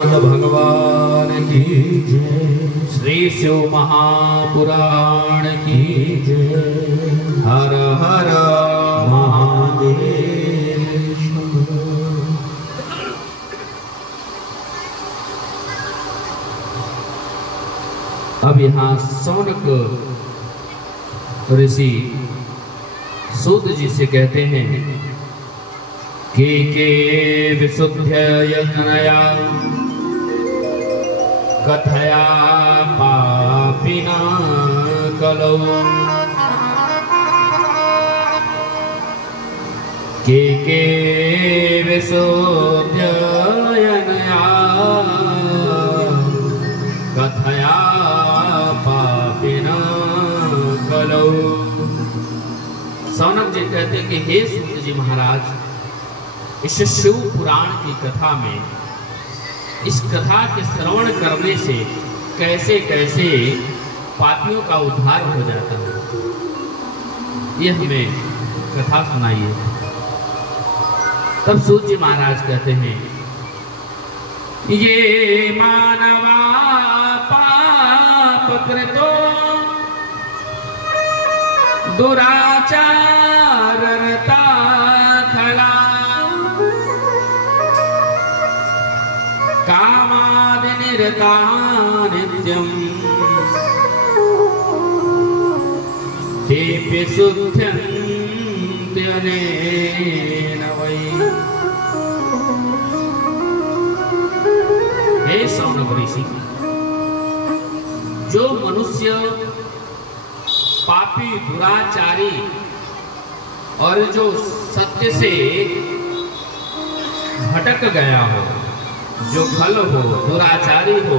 भगवान की जय। श्री शिव महापुराण की जय। हर हर महादेव। अब यहाँ सौनक ऋषि सूत जी से कहते हैं के विशुद्धयतनया कथया पापिना कलौ के विशुद्धयतनया कथया पापिना कलौ। सौनक जी कहते हैं कि हे सूत जी महाराज, इस शिव पुराण की कथा में इस कथा के श्रवण करने से कैसे कैसे पापियों का उद्धार हो जाता है, ये हमें कथा सुनाइए। तब सूत जी महाराज कहते हैं, ये मानवा पाप कृतो दुराचारता खला कामादिनिरता नित्यं तेऽपि शुद्ध्यन्त्यनेन वै। हे सौनक ऋषि, जो मनुष्य पापी दुराचारी और जो सत्य से भटक गया हो, जो खल हो, दुराचारी हो,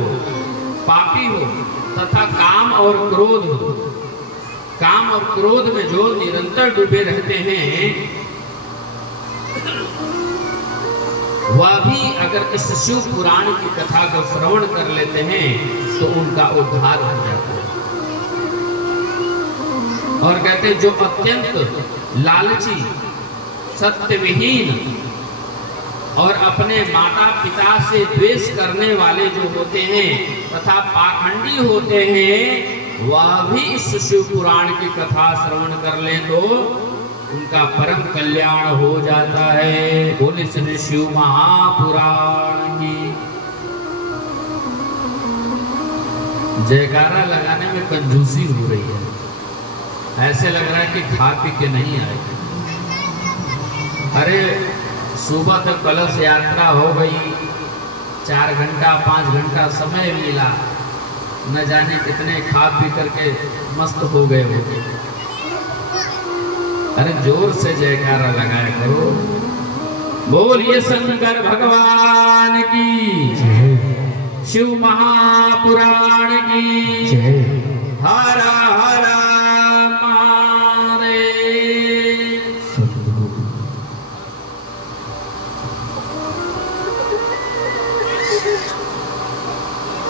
पापी हो तथा काम और क्रोध में जो निरंतर डूबे रहते हैं, वह भी अगर इस शिव पुराण की कथा को श्रवण कर लेते हैं तो उनका उद्धार हो जाता है। और कहते हैं जो अत्यंत लालची, सत्यविहीन और अपने माता पिता से द्वेष करने वाले जो होते हैं तथा पाखंडी होते हैं, वह भी इस शिव पुराण की कथा श्रवण कर ले तो उनका परम कल्याण हो जाता है। बोले श्री शिव महापुराण की। जयकारा लगाने में कंजूसी हो रही है, ऐसे लग रहा है कि खा पी के नहीं आए। अरे सुबह तक कलश यात्रा हो गई, 4 घंटा 5 घंटा समय मिला, न जाने कितने खा पी करके मस्त हो गए होंगे। अरे जोर से जयकारा लगाया करो। बोलिए शंकर भगवान की जय। शिव महापुराण की जय। हर हर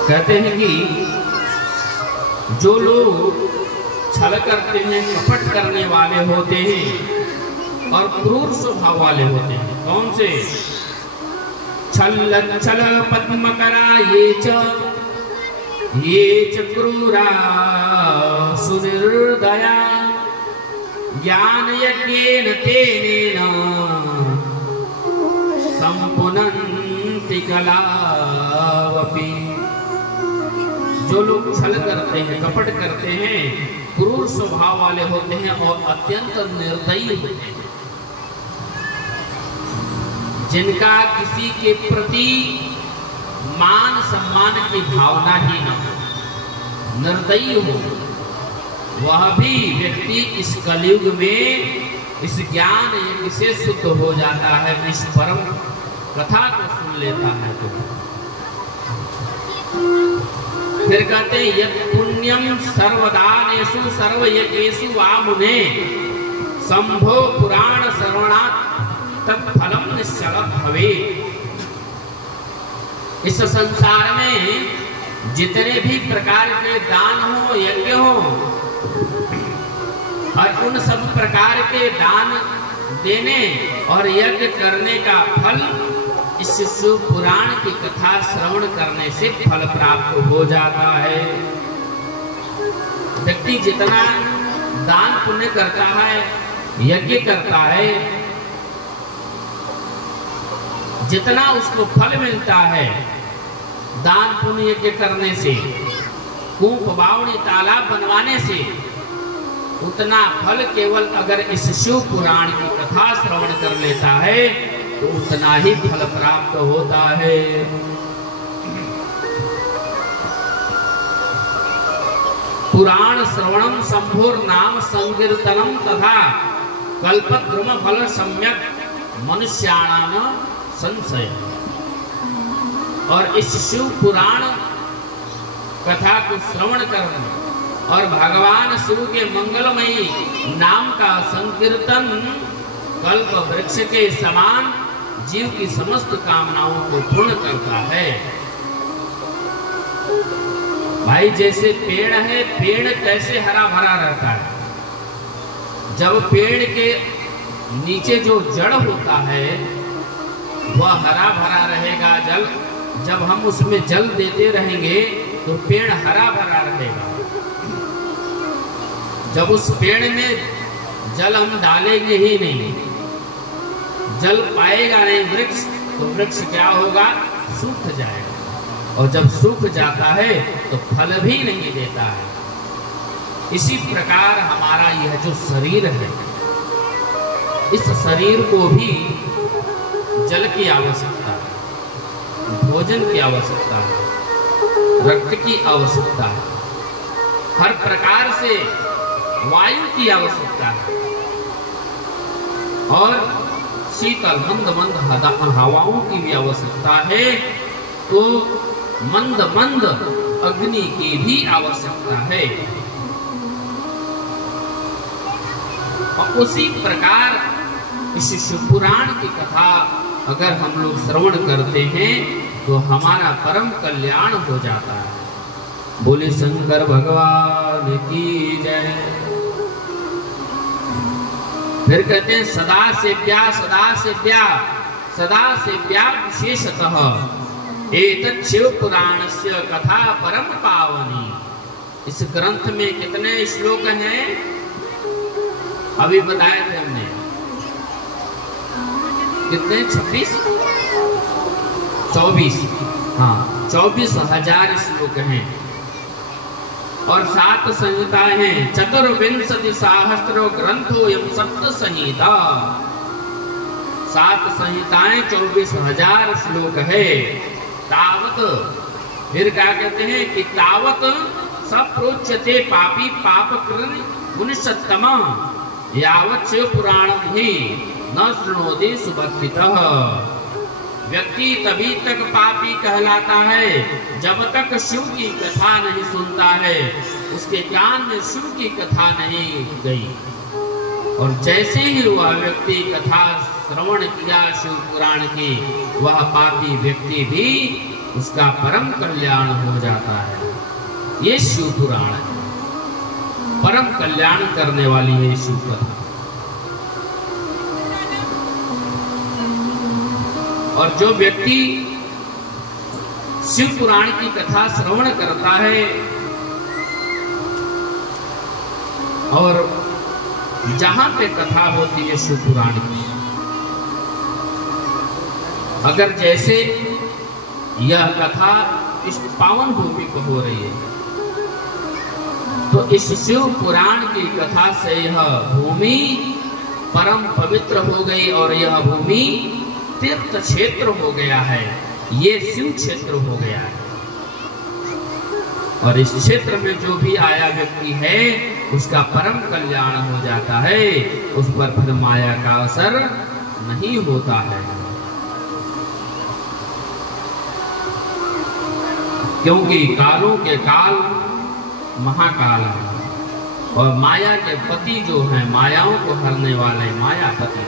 कहते हैं कि जो लोग छल करते हैं, कपट करने वाले होते हैं और क्रूर स्वभाव वाले होते हैं। कौन से? छल पद्मकरा ये च क्रूरा सुनिर्दया ज्ञान यज्ञेन तेनेन संपुनन्ति कलावपि। जो लोग छल करते हैं, कपट करते हैं, क्रूर स्वभाव वाले होते हैं और अत्यंत निर्दयी होते हैं, जिनका किसी के प्रति मान सम्मान की भावना ही न हो, निर्दयी हो, वह भी व्यक्ति इस कलयुग में इस ज्ञान यज्ञ से शुद्ध हो जाता है, इस परम कथा को सुन लेता है। तो फिर कहते हैं यत् पुण्यम सर्वदानेषु सर्वयज्ञेषु वा मुने संभो पुराण श्रवणात् तत्फलम निश्चल भवेत्। इस संसार में जितने भी प्रकार के दान हो, यज्ञ हो, और उन सब प्रकार के दान देने और यज्ञ करने का फल इस शिव पुराण की कथा श्रवण करने से फल प्राप्त हो जाता है। व्यक्ति जितना दान पुण्य करता है, यज्ञ करता है, जितना उसको फल मिलता है दान पुण्य यज्ञ करने से, कूप बावड़ी तालाब बनवाने से, उतना फल केवल अगर इस शिव पुराण की कथा श्रवण कर लेता है तो उतना ही फल प्राप्त होता है। पुराण श्रवणम शंभुर नाम संकीर्तनम तथा कल्पद्रुम फल सम्यक मनुष्याणाम संशय। और इस शिव पुराण कथा को श्रवण करना और भगवान शिव के मंगलमयी नाम का संकीर्तन कल्प वृक्ष के समान जीव की समस्त कामनाओं को पूर्ण करता है। भाई जैसे पेड़ है, पेड़ कैसे हरा भरा रहता है? जब पेड़ के नीचे जो जड़ होता है वह हरा भरा रहेगा। जब हम उसमें जल देते रहेंगे तो पेड़ हरा भरा रहेगा। जब उस पेड़ में जल हम डालेंगे ही नहीं, जल पाएगा नहीं वृक्ष, तो वृक्ष क्या होगा? सूख जाएगा। और जब सूख जाता है तो फल भी नहीं देता है। इसी प्रकार हमारा यह जो शरीर है, इस शरीर को भी जल की आवश्यकता है, भोजन की आवश्यकता है, रक्त की आवश्यकता है, हर प्रकार से वायु की आवश्यकता है और शीतल मंद मंद हवाओं की भी आवश्यकता है। तो मंद मंद अग्नि की भी आवश्यकता है। और उसी प्रकार इस शिव पुराण की कथा अगर हम लोग श्रवण करते हैं तो हमारा परम कल्याण हो जाता है। बोले शंकर भगवान की जय। फिर कहते हैं सदा सेव्या विशेषतः एतत् शिव पुराणस्य कथा परम पावनी। इस ग्रंथ में कितने श्लोक हैं? अभी बताए थे हमने, कितने? 24। हाँ, 24,000 श्लोक हैं और 7 संहिताएं हैं। 24 सहस्रो ग्रंथो यम सप्त संहिता। 7 संहिताएं, 24,000 श्लोक है। तावत, फिर क्या कहते हैं कि तावत सब प्रोच्यते पापी पाप कृन मुनिषत्तम यावत् शिव पुराणम ही न शृणोति सुभक्तितः। व्यक्ति तभी तक पापी कहलाता है जब तक शिव की कथा नहीं सुनता है, उसके कान में शिव की कथा नहीं गई। और जैसे ही वह व्यक्ति कथा श्रवण किया शिव पुराण की, वह पापी व्यक्ति भी उसका परम कल्याण हो जाता है। ये शिव पुराण है, परम कल्याण करने वाली है शिव कथा। और जो व्यक्ति शिव पुराण की कथा श्रवण करता है और जहां पे कथा होती है शिव पुराण की, अगर जैसे यह कथा इस पावन भूमि पर हो रही है तो इस शिव पुराण की कथा से यह भूमि परम पवित्र हो गई और यह भूमि तीर्थ क्षेत्र हो गया है। ये शिव क्षेत्र हो गया है और इस क्षेत्र में जो भी आया व्यक्ति है उसका परम कल्याण हो जाता है। उस पर फिर माया का असर नहीं होता है, क्योंकि कालों के काल महाकाल है और माया के पति जो है, मायाओं को हरने वाले मायापति,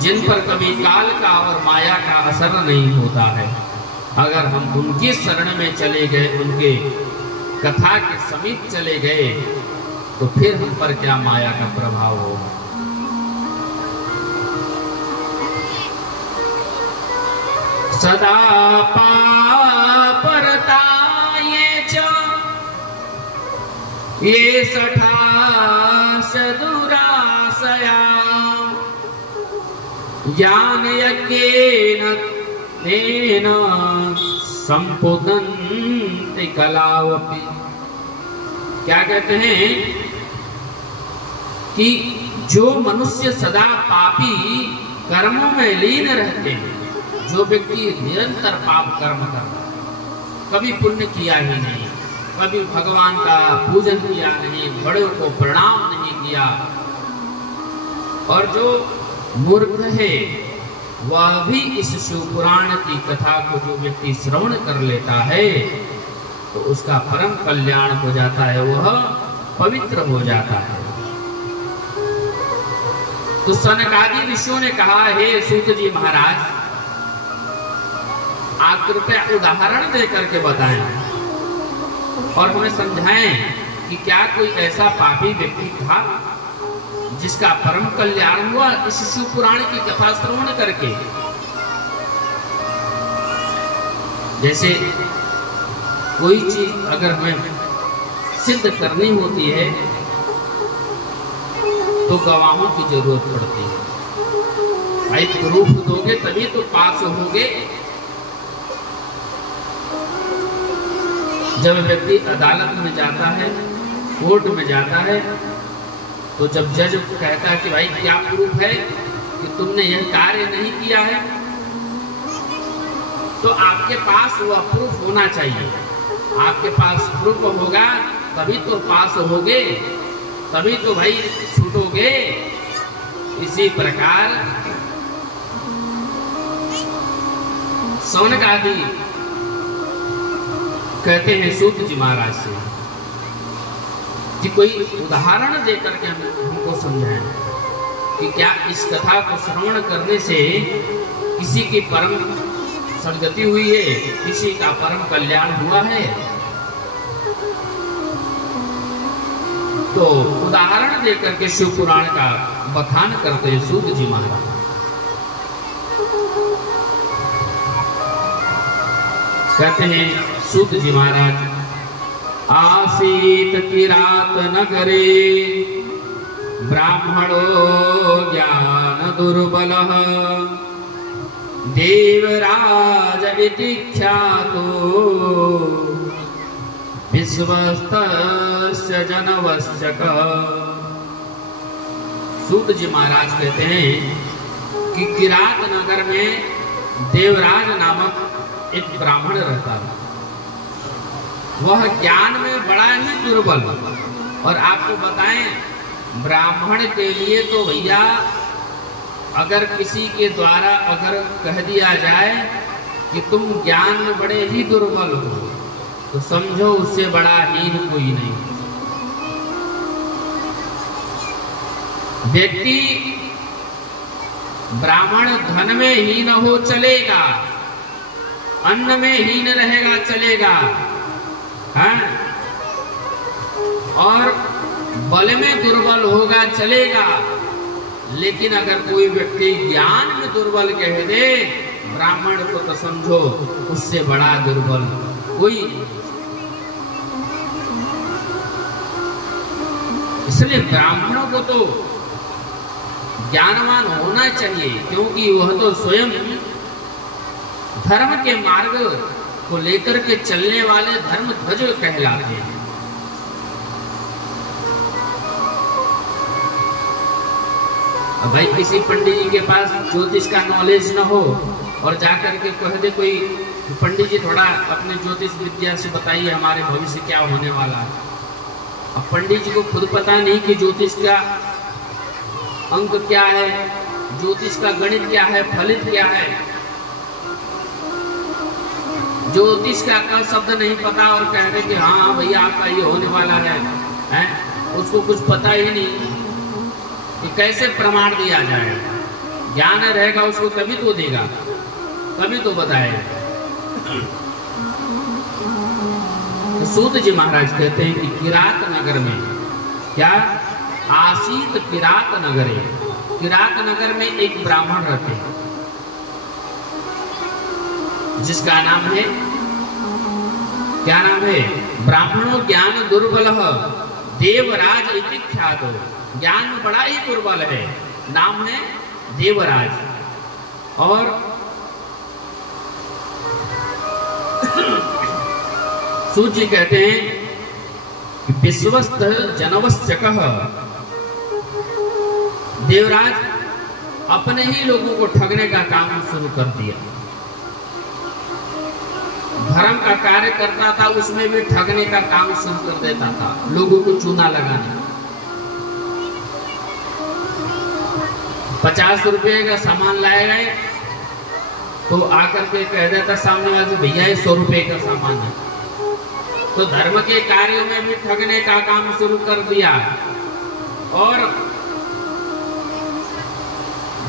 जिन पर कभी काल का और माया का असर नहीं होता है। अगर हम उनकी शरण में चले गए, उनके कथा के समीप चले गए, तो फिर हम पर क्या माया का प्रभाव होगा। सदा पापरताये च ये सठास दुराशया ज्ञान यज्ञेन तेन संपुदन्ति कलावपि। क्या कहते हैं कि जो मनुष्य सदा पापी कर्मों में लीन रहते हैं, जो व्यक्ति निरंतर पाप कर्म करता है, कभी पुण्य किया ही नहीं, कभी भगवान का पूजन किया नहीं, बड़ों को प्रणाम नहीं किया, और जो मूर्ख है वह भी इस शिव पुराण की कथा को जो व्यक्ति श्रवण कर लेता है तो उसका परम कल्याण हो जाता है, वह पवित्र हो जाता है। तो सनकादि ऋषियों ने कहा, हे सूत जी महाराज, आप कृपया उदाहरण देकर के बताएं और हमें समझाएं कि क्या कोई ऐसा पापी व्यक्ति था जिसका परम कल्याण हुआ इस शिव पुराण की कथा श्रवण करके। जैसे कोई चीज अगर हमें सिद्ध करनी होती है तो गवाहों की जरूरत पड़ती है। भाई प्रूफ दोगे तभी तो पास होगे। जब व्यक्ति अदालत में जाता है, कोर्ट में जाता है, तो जब जज कहता है कि भाई क्या प्रूफ है कि तुमने यह कार्य नहीं किया है, तो आपके पास वह प्रूफ होना चाहिए। आपके पास प्रूफ होगा तभी तो पास होगे, तभी तो भाई छूटोगे। इसी प्रकार सौनक आदि कहते हैं सूत जी महाराज से कि कोई उदाहरण देकर के हमको समझाएं कि क्या इस कथा को श्रवण करने से किसी की परम सद्गति हुई है, किसी का परम कल्याण हुआ है। तो उदाहरण देकर के शिव पुराण का बखान करते हैं सूत जी महाराज। कहते हैं सूत जी महाराज, आसीत किरात नगरे ब्राह्मणो ज्ञान दुर्बलः देवराज इति ख्यातो विश्वस्तस्य जनवश्चकः। सूत जी महाराज कहते हैं कि किरात नगर में देवराज नामक एक ब्राह्मण रहता था। वह ज्ञान में बड़ा ही दुर्बल। और आपको बताएं, ब्राह्मण के लिए तो भैया अगर किसी के द्वारा अगर कह दिया जाए कि तुम ज्ञान में बड़े ही दुर्बल हो, तो समझो उससे बड़ा हीन कोई नहीं। व्यक्ति ब्राह्मण धन में हीन हो चलेगा, अन्न में हीन रहेगा चलेगा, हाँ? और बल में दुर्बल होगा चलेगा, लेकिन अगर कोई व्यक्ति ज्ञान में दुर्बल कह दे ब्राह्मण को, तो समझो उससे बड़ा दुर्बल कोई। इसलिए ब्राह्मणों को तो ज्ञानवान होना चाहिए, क्योंकि वह तो स्वयं धर्म के मार्ग को लेकर के चलने वाले धर्म ध्वज कहलाते हैं। भाई किसी पंडित जी के पास ज्योतिष का नॉलेज न हो और जाकर के कह दे कोई, पंडित जी थोड़ा अपने ज्योतिष विद्या से बताइए हमारे भविष्य क्या होने वाला है। अब पंडित जी को खुद पता नहीं कि ज्योतिष का अंक क्या है, ज्योतिष का गणित क्या है, फलित क्या है। ज्योतिष का शब्द नहीं पता और कह रहे कि हाँ भैया आपका ये होने वाला है, उसको कुछ पता ही नहीं कि कैसे प्रमाण दिया जाए। ज्ञान रहेगा उसको तभी तो देगा, तभी तो बताएगा। तो सूत जी महाराज कहते हैं कि किरात नगर में क्या आसीत किरात नगर है। किरात नगर में एक ब्राह्मण रहते हैं। जिसका नाम है, क्या नाम है? ब्राह्मणों ज्ञान दुर्बल देवराज इति ख्यातो। ज्ञान में बड़ा ही दुर्बल है, नाम है देवराज। और सूत जी कहते हैं कि विश्वस्त जनवश्चकः, देवराज अपने ही लोगों को ठगने का काम शुरू कर दिया। धर्म का कार्य करता था, उसमें भी ठगने का काम शुरू कर देता था, लोगों को चूना लगाने। 50 रुपए का सामान लाए गए तो आकर के कह देता सामने वाले, भैया ये 100 रुपए का सामान है। तो धर्म के कार्यों में भी ठगने का काम शुरू कर दिया। और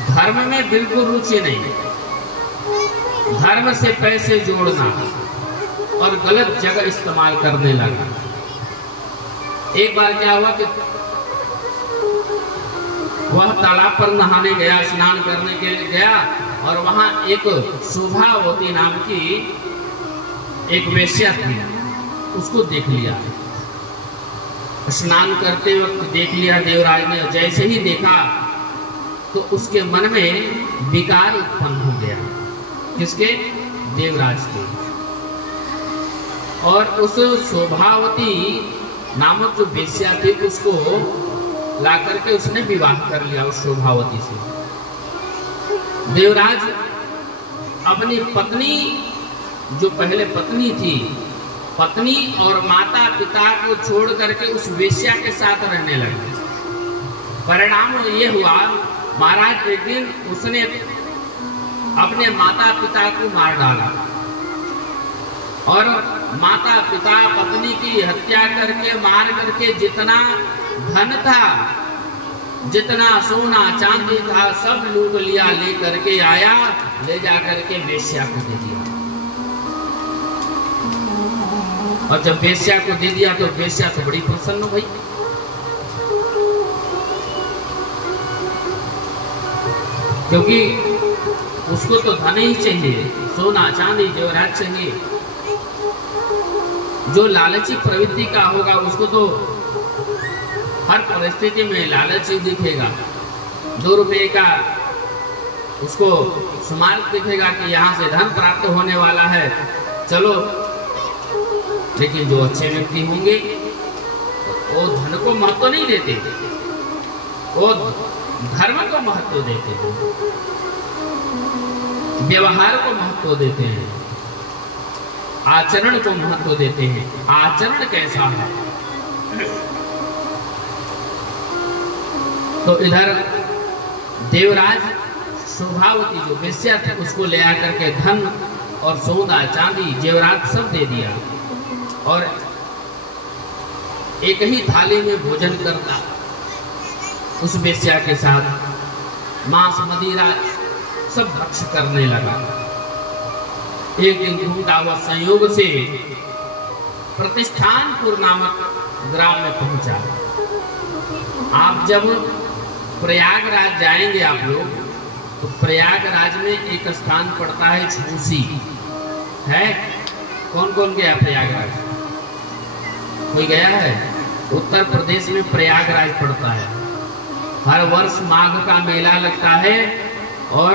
धर्म में बिल्कुल रुचि नहीं, धर्म से पैसे जोड़ना और गलत जगह इस्तेमाल करने लगा। एक बार क्या हुआ कि वह तालाब पर नहाने गया, स्नान करने के लिए गया, और वहां एक शोभावती नाम की एक वेश्या थी, उसको देख लिया। स्नान करते वक्त देख लिया देवराज ने। जैसे ही देखा तो उसके मन में विकार उत्पन्न हो गया। किसके? देवराज के। और उस शोभावती नामक जो वेश्या थी उसको ला करके उसने विवाह कर लिया उस शोभावती से। देवराज अपनी पत्नी, जो पहले पत्नी थी, पत्नी और माता पिता को छोड़ करके उस वेश्या के साथ रहने लगे। परिणाम ये हुआ, महाराज एक दिन उसने अपने माता पिता को मार डाला और माता पिता पत्नी की हत्या करके, मार करके जितना धन था, जितना सोना चांदी था, सब लूट लिया। ले करके आया, ले जा करके वेश्या को दे दिया। और जब वेश्या को दे दिया तो वेश्या तो बड़ी प्रसन्न हुई। क्योंकि उसको तो धन ही चाहिए, सोना चांदी जेवरात चाहिए। जो लालची प्रवृत्ति का होगा उसको तो हर परिस्थिति में लालच ही दिखेगा। 2 रुपए का उसको सुमार्ग दिखेगा कि यहाँ से धन प्राप्त होने वाला है, चलो। लेकिन जो अच्छे व्यक्ति होंगे वो धन को महत्व नहीं देते, वो धर्म को महत्व देते हैं, व्यवहार को महत्व देते हैं, आचरण को महत्व देते हैं। आचरण कैसा है? तो इधर देवराज शोभावती जो वेश्या थी उसको ले आकर के धन और सोना चांदी जेवरात सब दे दिया और एक ही थाली में भोजन करता उस वेश्या के साथ मांस मदिरा सब भक्ष करने लगा। एक दिन घूमता हुआ संयोग से प्रतिष्ठानपुर नामक ग्राम में पहुंचा। आप जब प्रयागराज जाएंगे आप लोग, तो प्रयागराज में एक स्थान पड़ता है झूसी है। कौन कौन गया प्रयागराज? कोई गया है? उत्तर प्रदेश में प्रयागराज पड़ता है। हर वर्ष माघ का मेला लगता है और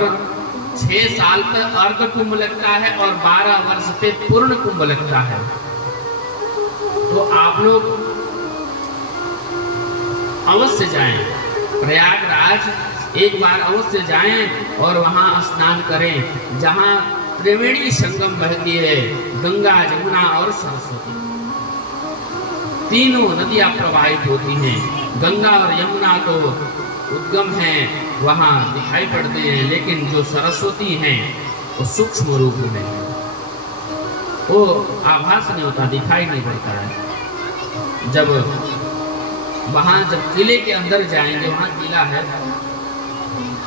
6 साल तक अर्ध कुंभ लगता है और 12 वर्ष पे पूर्ण कुंभ लगता है। तो आप लोग अवश्य जाएं प्रयागराज, एक बार अवश्य जाएं और वहां स्नान करें जहां त्रिवेणी संगम बहती है, गंगा जमुना और सरस्वती। तीनों नदियां प्रवाहित होती हैं। गंगा और यमुना तो उद्गम है, वहां दिखाई पड़ते हैं, लेकिन जो सरस्वती हैं वो सूक्ष्म रूप में है, वो आभास नहीं होता, दिखाई नहीं पड़ता है। जब वहां जब किले के अंदर जाएंगे, वहां किला है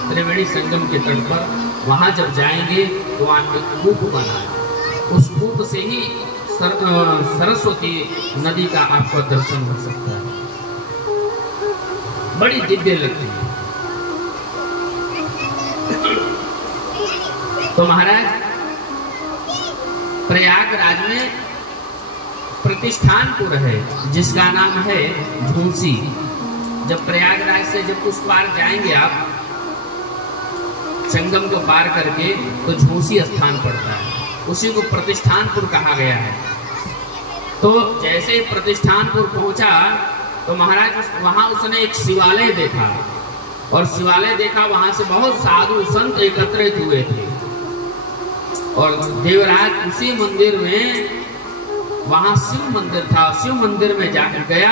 त्रिवेणी संगम के तट पर, वहां जब जाएंगे तो वहां एक कूप बना है, उस कूप से ही सरस्वती नदी का आपको दर्शन हो सकता है। बड़ी दिव्य लगती है। तो महाराज प्रयागराज में प्रतिष्ठानपुर है जिसका नाम है झूंसी। जब प्रयागराज से जब उस पार जाएंगे आप संगम को पार करके तो झूंसी स्थान पड़ता है, उसी को प्रतिष्ठानपुर कहा गया है। तो जैसे प्रतिष्ठानपुर पहुंचा तो महाराज वहां उसने एक शिवालय देखा, और शिवालय देखा वहां से बहुत साधु संत एकत्रित हुए थे, और देवराज उसी मंदिर में, वहां शिव मंदिर था, शिव मंदिर में जाकर गया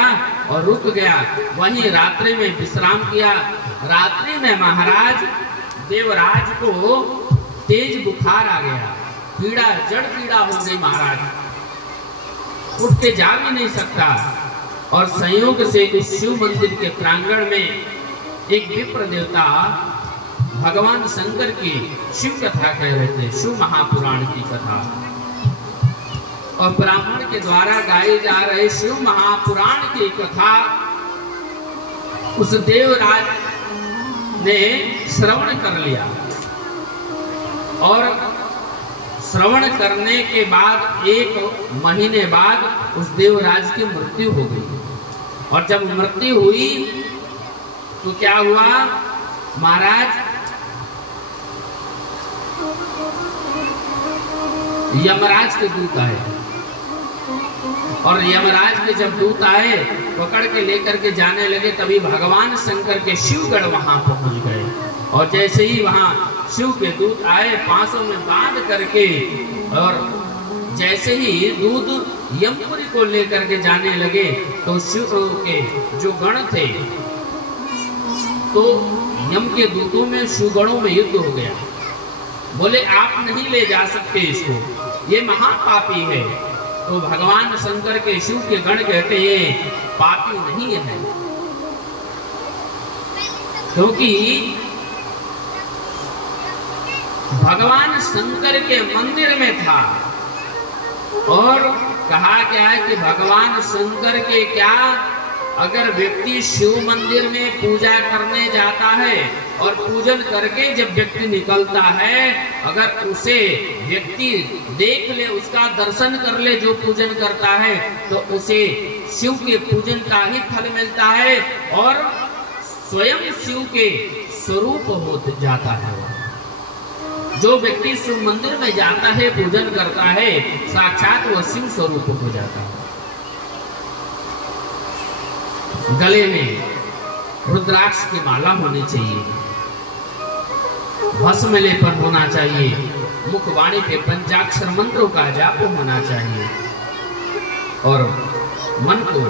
और रुक गया, वहीं रात्रि में विश्राम किया। रात्रि में महाराज देवराज को तेज बुखार आ गया, पीड़ा जड़ पीड़ा हो गई, महाराज उठ के जा भी नहीं सकता। और संयोग से उस शिव मंदिर के प्रांगण में एक विप्र देवता भगवान शंकर की शिव कथा कह रहे थे, शिव महापुराण की कथा, और ब्राह्मण के द्वारा गाए जा रहे शिव महापुराण की कथा उस देवराज ने श्रवण कर लिया। और श्रवण करने के बाद 1 महीने बाद उस देवराज की मृत्यु हो गई। और जब मृत्यु हुई तो क्या हुआ महाराज, यमराज के दूत आए, और यमराज के जब दूत आए पकड़ के लेकर के जाने लगे, तभी भगवान शंकर के शिवगढ़ वहां पहुंच गए। और जैसे ही वहां शिव के दूत आए पांसों में बांध करके, और जैसे ही दूत यमपुरी को लेकर के जाने लगे तो शिव के जो गण थे, तो यम के दूतों में शिवगणों में युद्ध हो गया। बोले आप नहीं ले जा सकते इसको, ये महापापी है। तो भगवान शंकर के शिव के गण कहते हैं पापी नहीं है, क्योंकि भगवान शंकर के मंदिर में था। और कहा गया है कि भगवान शंकर के क्या, अगर व्यक्ति शिव मंदिर में पूजा करने जाता है और पूजन करके जब व्यक्ति निकलता है, अगर उसे व्यक्ति देख ले, उसका दर्शन कर ले जो पूजन करता है, तो उसे शिव के पूजन का ही फल मिलता है और स्वयं शिव के स्वरूप हो जाता है। जो व्यक्ति शिव मंदिर में जाता है, पूजन करता है, साक्षात वह शिव स्वरूप हो जाता है। गले में रुद्राक्ष की माला होनी चाहिए, भस्म लेपन होना चाहिए, मुखवाणी पे पंचाक्षर मंत्रों का जाप होना चाहिए, और मन को